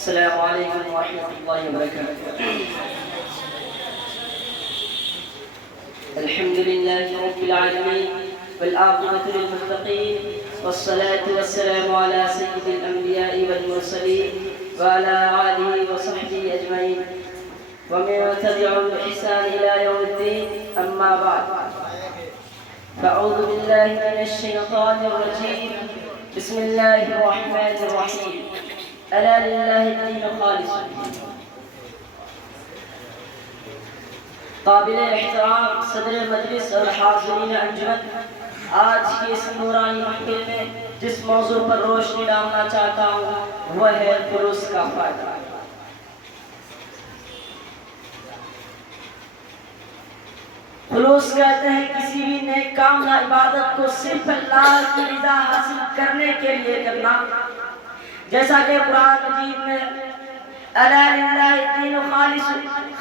السلام عليكم ورحمة الله وبركاته. الحمد لله رب العالمين والعاقبة للمتقين والصلاة والسلام على سيد الأنبياء والمرسلين وعلى آله وصحبه أجمعين ومن تبعهم بإحسان إلى يوم الدين. أما بعد، فأعوذ بالله من الشيطان الرجيم. بسم الله الرحمن الرحيم. ألا لله الدين خالص. قابل احترام صدر مجلس اور حاضرین انجمن، آج کی اس نورانی محفل میں جس موضوع پر روشنی ڈالنا چاہتا ہوں وہ ہے خلوص کا فائدہ. خلوص کہتے ہیں کسی بھی نیک کام یا عبادت کو صرف اللہ کی رضا حاصل کرنے کے لیے کرنا، جیسا کہ قرآن مجید میں الا للہ الدین خالص،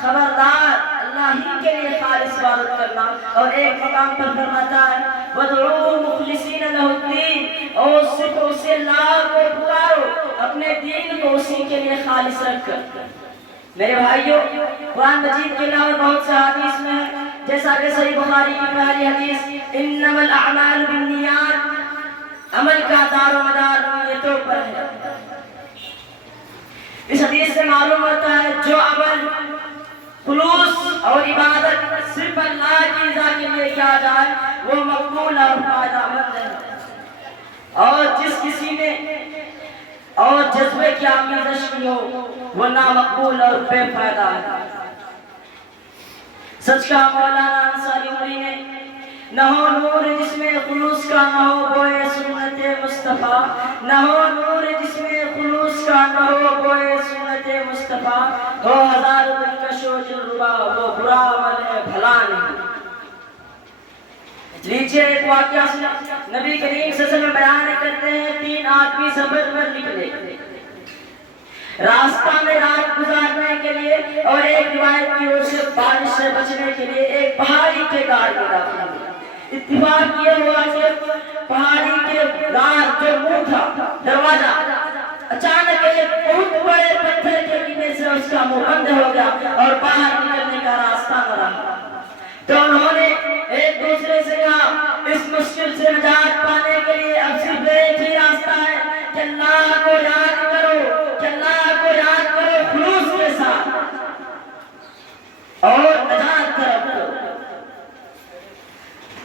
خبردار اللہ ہی کے لیے خالص عبادت کرنا. اور ایک مقام پر فرماتا ہے وَادْعُوهُ مُخْلِصِينَ لَهُ الدِّينَ، اور صرف اسے اللہ کو پکارو اپنے دین کو اسی کے لیے خالص رکھ کر. میرے بھائیوں، قرآن مجید کے علاوہ بہت سے حدیث میں ہے، جیسا کہ صحیح بخاری کی پہلی حدیث انما الاعمال بالنیات، عمل کا دار و مدار نیتوں پر ہے. اس حدیث سے معلوم ہوتا ہے جو عمل خلوص اور عبادت صرف اللہ کی رضا کے لیے کیا جائے وہ مقبول اور فائدہ مند ہے، اور جس کسی نے اور جذبے کی آمیزش کی ہو وہ نامقبول اور بے فائدہ ہے. سچ کا مولانا انصاری عمری نے نہ ہو نور جس میں خلوص کا نہ ہو بوئے سنت مصطفیٰ، نہ ہو نور جس میں خلوص کا نہ ہو بوئے سنت مصطفیٰ، ہو ہزار دلکش و دلربا وہ برا عمل ہے بھلا نہیں. لیجئے ایک واقعہ سنا. نبی کریم صلی اللہ علیہ وسلم بیان کرتے ہیں 3 آدمی سفر پر نکلے راستہ میں رات گزارنے کے لیے، اور ایک روایت کی اور سے بارش سے بچنے کے لیے ایک پہاڑی کے غار میں داخل ہوئے. اتفاق یہ ہوا کہ پہاڑی کے غار جو منہ تھا دروازہ، اچانک ایک بہت بڑے پتھر کے گرنے سے اس کا منہ بند ہو گیا اور باہر نکلنے کا راستہ نہ رہا. تو انہوں نے ایک دوسرے سے کہا اس مشکل سے نجات پانے کے لیے اب صرف ایک ہی راستہ ہے کہ اللہ کو یاد کرو، کہ اللہ کو یاد کرو خلوص کے ساتھ اور نجات طلب کرو.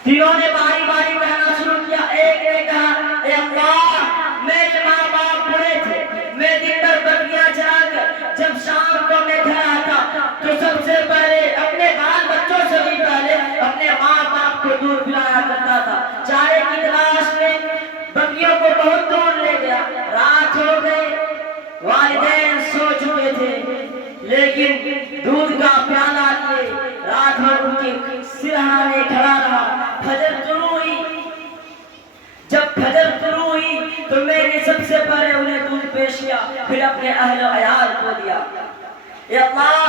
تینوں نے باری باری کہنا شروع کیا. ایک نے کہا اے اللہ، میرے ماں باپ بوڑھے تھے، میں دن بھر بکریاں چرا کر جب شام کو میں گھر آتا تو سب سے پہلے اپنے بال بچوں سے بھی پہلے اپنے ماں باپ کو دور بلایا کرتا تھا. چارے کی تلاش میں بکریوں کو بہت دور لے گیا. رات ہو گئی، والدین سو چکے تھے، لیکن دودھ کا پیالہ لیے رات بھر ان کے سرہانے کھڑا رہا. فجر طلوع ہوئی. جب فجر طلوع ہوئی تو میں نے سب سے پہلے انہیں دودھ پیش کیا، پھر اپنے اہل و عیال کو دیا. اے اللہ،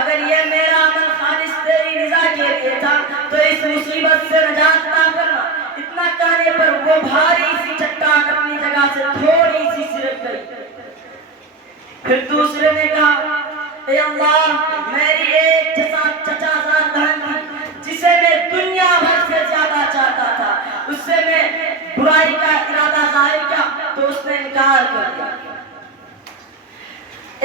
اگر یہ میرا عمل خالص تیری رضا کے لیے تھا تو اس مصیبت سے نجات عطا کرنا. اتنا کہنے پر وہ بھاری سی چٹان اپنی جگہ سے تھوڑی سی سرک گئی. پھر دوسرے نے کہا اے اللہ، میری ایک چچا زاد بہن تھی جسے میں دنیا بھر سے زیادہ چاہتا تھا، اس سے میں برائی کا ارادہ ظاہر کیا تو اس نے انکار کر دیا.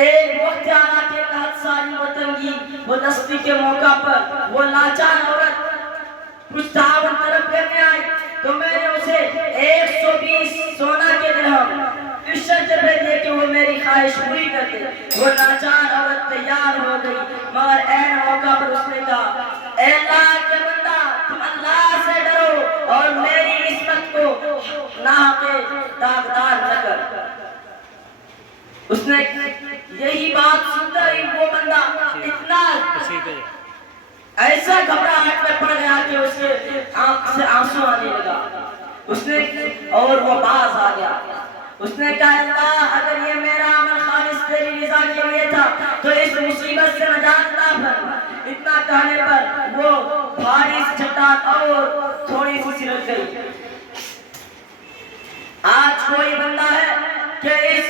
ایک وقت آنا کے تحت ساری وطنگی وہ دستی کے موقع پر وہ لاچار عورت کچھ تعاون طلب کرنے آئی تو میں نے اسے 120 سونا کے درہم اس شرط پہ دے کہ وہ میری خواہش پوری کر دے. وہ لاچار عورت تیار ہو گئی، مگر عین موقع پر اس نے کہا اے اللہ کے بندہ، تم اللہ سے ڈرو اور میری عصمت کو ناحق داغدار نہ کر. اس نے یہی بات سنتا ہی وہ بندہ اتنا ایسا گھبراہٹ میں پڑ گیا کہ اس کے آنکھ سے آنسو آنے لگا. اس نے اور وہ باز آ گیا. اس نے کہا اللہ، اگر یہ میرا عمل خالص تیری رضا کے لیے تھا تو اس مصیبت سے نجات عطا فرما. اتنا کہنے پر وہ بھاری سی چٹان اور تھوڑی سی سرک گئی. آج کوئی بندہ ہے کہ اس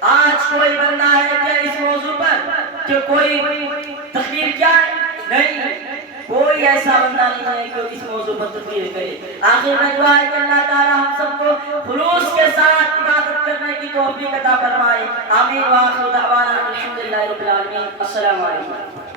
آج کوئی بندہ ہے کیا اس موضوع پر کہ کوئی تقریر کیا ہے؟ نہیں، کوئی ایسا بندہ نہیں ہے کہ اس موضوع پر تقریر کرے۔ آخر میں دعا ہے کہ اللہ تعالی ہم سب کو خلوص کے ساتھ عبادت کرنے کی توفیق عطا فرمائے۔ آمین۔ وآخر دعوانا الحمدللہ رب العالمین۔ السلام علیکم۔